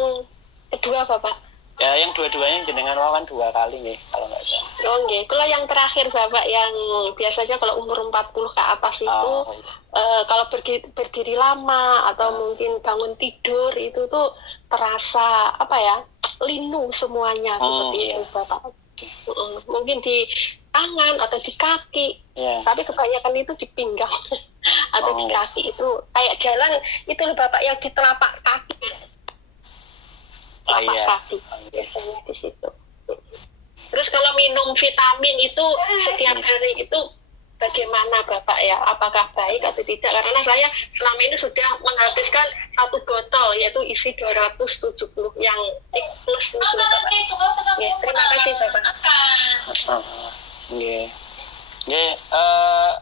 kedua Bapak? Ya, yang dua-duanya jenengan wawan 2 kali nih kalau nggak salah. Oh nggih, kalau yang terakhir Bapak yang biasanya kalau umur 40 ke atas itu kalau berdiri lama atau mungkin bangun tidur itu tuh terasa apa ya? Linu semuanya seperti itu Bapak. Mungkin di tangan atau di kaki. Tapi kebanyakan itu di pinggang atau di kaki itu kayak jalan itu loh Bapak yang di telapak kaki. Kaki biasanya di situ. Terus kalau minum vitamin itu setiap hari itu bagaimana Bapak ya? Apakah baik atau tidak? Karena saya selama ini sudah menghabiskan 1 botol yaitu isi 270 yang plus itu Bapak. Ya, terima kasih Bapak.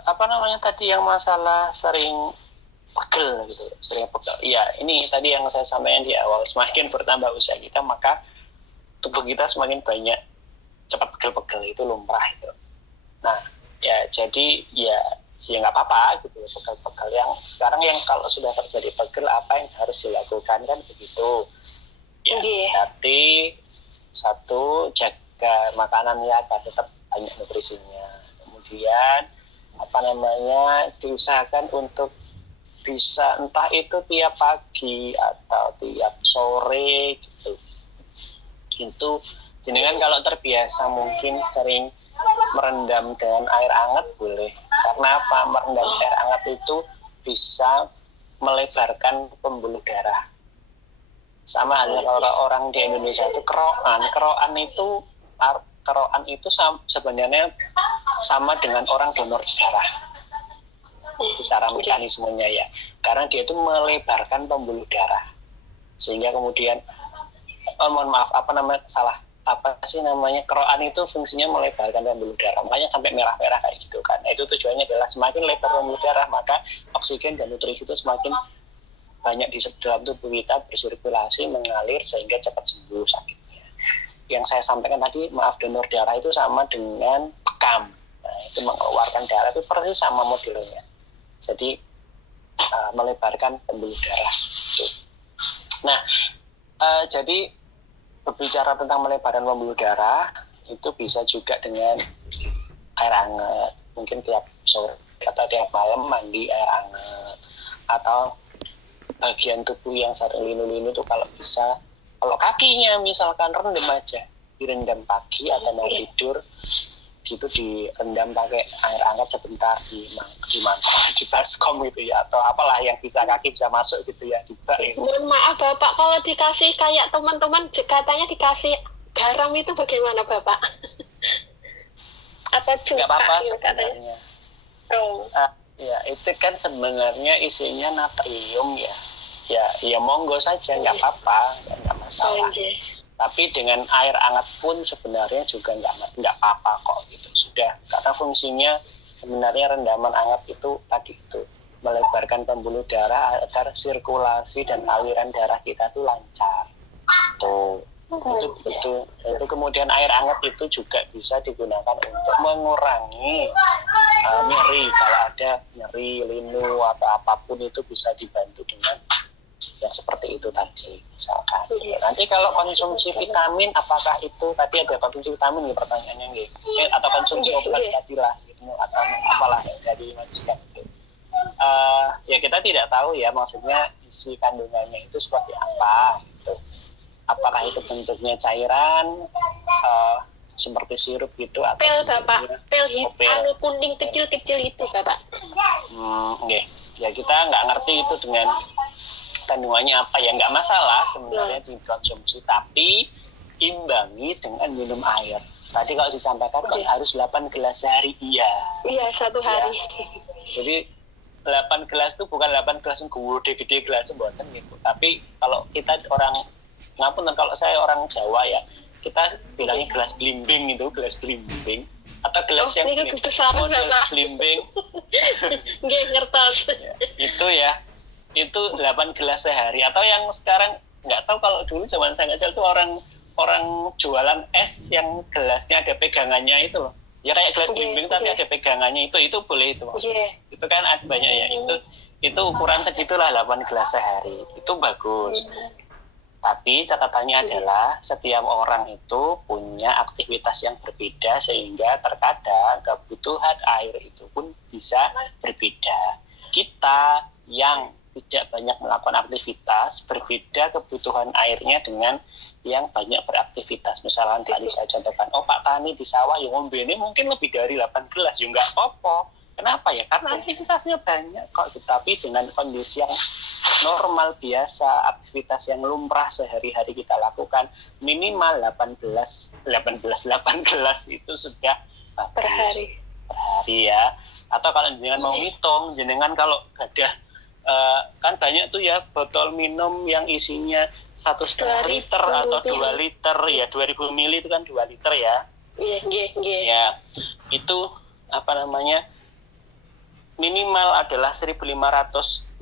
Apa namanya tadi yang masalah sering pegel gitu, sering pegel. Iya, ini tadi yang saya sampaikan di awal, semakin bertambah usia kita maka tubuh kita semakin banyak cepat pegel-pegel, itu lumrah itu. Nah, ya jadi ya nggak apa-apa gitu, pegel-pegel yang sekarang yang kalau sudah terjadi pegel apa yang harus dilakukan kan begitu. Ya, berarti 1, jaga makanannya agar tetap banyak nutrisinya. Kemudian diusahakan untuk bisa entah itu tiap pagi atau tiap sore gitu. Itu jenengan kalau terbiasa mungkin sering merendam dengan air hangat boleh. Karena apa? Merendam air hangat itu bisa melebarkan pembuluh darah. Sama halnya kalau orang di Indonesia itu keroan itu sebenarnya sama dengan orang donor darah. Secara mekanismenya ya, karena dia itu melebarkan pembuluh darah sehingga kemudian keroan itu fungsinya melebarkan pembuluh darah, makanya sampai merah-merah kayak gitu kan. Nah, itu tujuannya adalah semakin lebar pembuluh darah maka oksigen dan nutrisi itu semakin banyak di dalam tubuh kita bersirkulasi, mengalir sehingga cepat sembuh sakitnya. Yang saya sampaikan tadi, donor darah itu sama dengan bekam. Nah, itu mengeluarkan darah itu persis sama modelnya. Jadi melebarkan pembuluh darah. Nah, jadi berbicara tentang melebarkan pembuluh darah itu bisa juga dengan air hangat. Mungkin tiap sore atau tiap malam mandi air hangat. Atau bagian tubuh yang sering linu-linu itu kalau bisa, kalau kakinya misalkan rendam aja, direndam pagi atau mau tidur itu direndam pakai air hangat sebentar di baskom gitu ya, atau apalah yang bisa kaki bisa masuk gitu ya, dibak gitu. Mohon maaf Bapak, kalau dikasih kayak teman-teman katanya dikasih garam itu bagaimana Bapak? Apa cuka? Nggak apa-apa gitu sebenarnya. Ya itu kan sebenarnya isinya natrium ya. Ya monggo saja, nggak apa-apa, nggak masalah. Tapi dengan air hangat pun sebenarnya juga nggak apa-apa kok gitu. Sudah, karena fungsinya sebenarnya rendaman hangat itu tadi itu melebarkan pembuluh darah agar sirkulasi dan aliran darah kita itu lancar. Itu kemudian air hangat itu juga bisa digunakan untuk mengurangi nyeri. Kalau ada nyeri, linu atau apapun itu bisa dibantu dengan yang seperti itu tadi misalkan. Nanti kalau konsumsi vitamin, apakah itu tadi ada konsumsi vitamin nih pertanyaannya nih, atau konsumsi obat tadi lah gitu, atau apalah yang dari majikan gitu. Ya kita tidak tahu ya maksudnya isi kandungannya itu seperti apa gitu. Apakah itu bentuknya cairan seperti sirup gitu atau pil Bapak, pil hitam kuning kecil-kecil itu Bapak. Ya kita nggak ngerti itu dengan kandungannya apa, ya nggak masalah sebenarnya dikonsumsi, tapi imbangi dengan minum air. Tadi kalau disampaikan harus 8 gelas sehari, iya 1 hari ya. Jadi 8 gelas itu bukan 8 gelas yang gede-gede gelas buatan gitu, tapi kalau kita orang ngapun, kalau saya orang Jawa ya, kita bilangnya gelas blimbing itu, gelas blimbing atau gelas yang model blimbing. Nggih ngertos. Itu 8 gelas sehari, atau yang sekarang nggak tahu kalau dulu zaman saya kecil tuh orang jualan es yang gelasnya ada pegangannya itu loh. Ya kayak gelas bling-bling tapi ada pegangannya itu boleh itu maksudnya. Itu kan ada banyak ya itu ukuran segitulah 8 gelas sehari. Itu bagus. Tapi catatannya adalah setiap orang itu punya aktivitas yang berbeda sehingga terkadang kebutuhan air itu pun bisa berbeda. Kita yang tidak banyak melakukan aktivitas berbeda kebutuhan airnya dengan yang banyak beraktivitas. Misalkan tadi saya contohkan, Pak Tani di sawah yang ngombe ini mungkin lebih dari 8 gelas, ya nggak apa-apa. Kenapa ya? Karena aktivitasnya banyak kok. Tapi dengan kondisi yang normal biasa, aktivitas yang lumrah sehari-hari kita lakukan, minimal 8 gelas itu sudah bagus. Per hari ya. Atau kalau jenengan mau ngitung, jenengan kalau gadah kan banyak tuh ya botol minum yang isinya 1,5 liter atau 2 liter ya, 2000 ml itu kan 2 liter ya. Iya. Ya, itu minimal adalah 1.500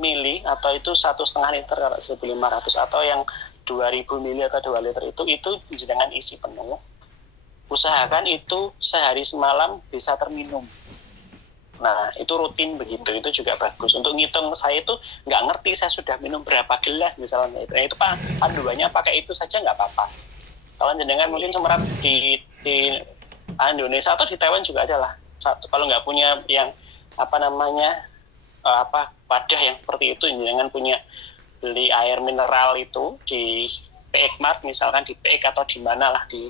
mili atau itu 1,5 liter kalau 1.500, atau yang 2.000 mili atau 2 liter itu dengan isi penuh. Usahakan itu sehari semalam bisa terminum. Nah, itu rutin begitu, itu juga bagus. Untuk ngitung saya itu nggak ngerti saya sudah minum berapa gelas misalnya itu. Nah, itu panduannya pakai itu saja nggak apa-apa. Kalau jenengan mungkin semerap di Indonesia atau di Taiwan juga adalah satu. Kalau nggak punya yang wadah yang seperti itu, jangan punya beli air mineral itu di PX Mart misalkan, di PX atau di mana lah di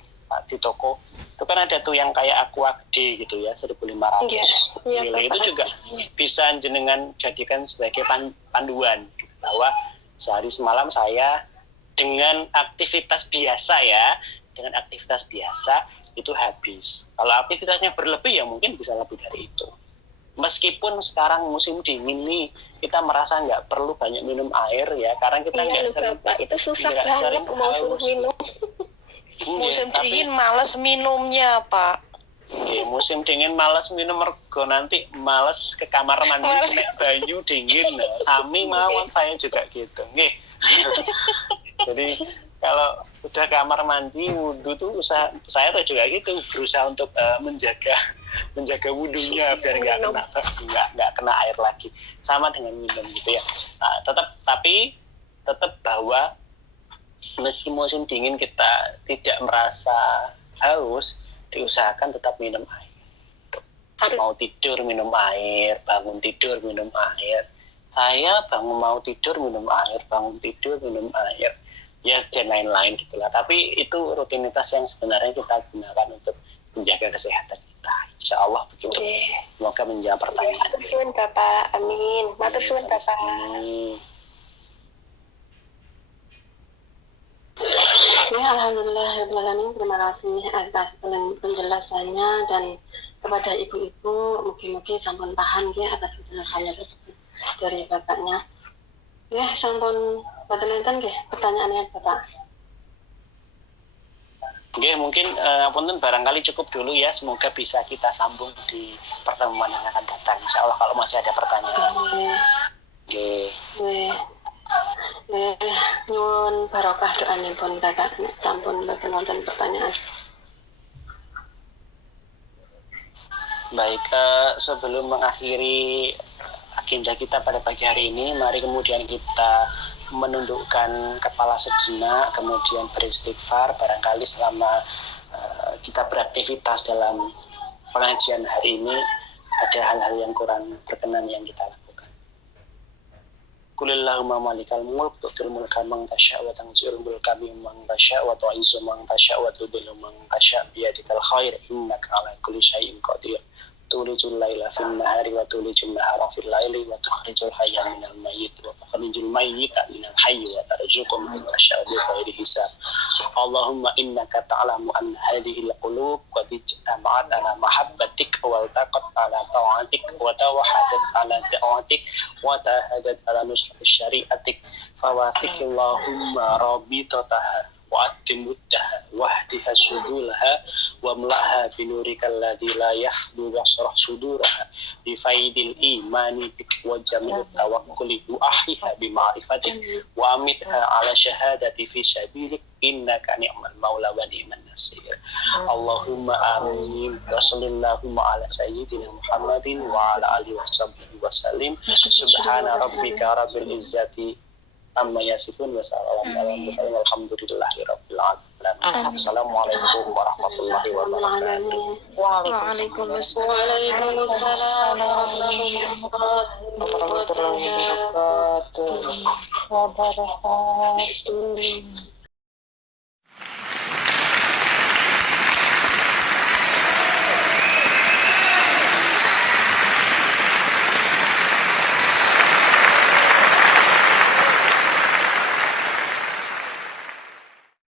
toko itu kan ada tuh yang kayak aqua gede gitu ya, 1.500 ml itu juga bisa jenengan jadikan sebagai panduan bahwa sehari semalam saya dengan aktivitas biasa itu habis. Kalau aktivitasnya berlebih ya mungkin bisa lebih dari itu. Meskipun sekarang musim dingin nih, kita merasa nggak perlu banyak minum air ya, karena kita nggak sering. Itu susah banget mau suruh minum. Musim dingin malas minumnya, Pak. Oke, musim dingin malas minum mergo nanti malas ke kamar mandi nek banyu dingin. Sami mawon saya juga gitu. Nggih. Jadi kalau udah kamar mandi wudu tuh saya tuh juga gitu, berusaha untuk menjaga wudunya biar nggak kena air lagi, sama dengan minum gitu ya. Nah, tetap bahwa meski musim dingin kita tidak merasa haus, diusahakan tetap minum air. Mau tidur minum air, bangun tidur minum air. Saya mau tidur minum air, bangun tidur minum air. Ya dan lain-lain gitulah. Tapi itu rutinitas yang sebenarnya kita gunakan untuk menjaga kesehatan kita. Insya Allah begitu. Semoga menjawab pertanyaan. Matur suwun Bapak, amin. Matur suwun Bapak. Ya, alhamdulillah, terima kasih atas penjelasannya, dan kepada ibu-ibu mungkin sampun paham ya atas penjelasannya tersebut dari bapaknya. Ya, sampun boten nggih pertanyaannya Bapak. Oke, mungkin punten barangkali cukup dulu ya. Semoga bisa kita sambung di pertemuan yang akan datang. Insya Allah kalau masih ada pertanyaan. Oke. Nyuwun barokah doanipun Bapak, sampun boten wonten pertanyaan. Baik, sebelum mengakhiri agenda kita pada pagi hari ini, mari kemudian kita menundukkan kepala sejenak, kemudian beristighfar. Barangkali selama kita beraktivitas dalam pengajian hari ini ada hal-hal yang kurang berkenan yang kita lakukan. Qulillahumma malikal mulk tu'til mulka man tasya' wa tanzi'ul mulka mimman tasya' wa tu'izzu man tasya' wa tudhillu man tasya' biyadikal khair innaka 'ala kulli syai'in qadir. Tulijul laila fil nahari wa tulijul nahara fil laili wa tukhrijul hayya minal mayyit wa tukhrijul mayyita minal hayyi wa tarzuqu man tasya' bi ghairi hisab. Allahumma innaka ta'lamu anna hadhihi al-qulub qad ijtama'at ala mahabbatik wa taqat ala ta'atik wa tawahadat ala ta'atik wa tahadat ala nusrati syari'atik fawafiqillahumma rabitataha wa atimuddaha wahdiha subulaha واملأها بنورك الذي لا يخلو واشرح صدورها بفيض الإيمان بك وجميع التوكل وأحيها بمعرفتك وأمتها على شهادة في سبيلك إنك نعم المولى ونعم النصير. اللهم آمين. وصلى اللهم على سيدنا محمد وعلى آله وصحبه وسلم. سبحان ربك رب العزة عما يصفون وسلام على المرسلين والحمد لله رب العالمين. السلام عليكم ورحمة الله وبركاته. Waalaikumsalam warahmatullahi wabarakatuh.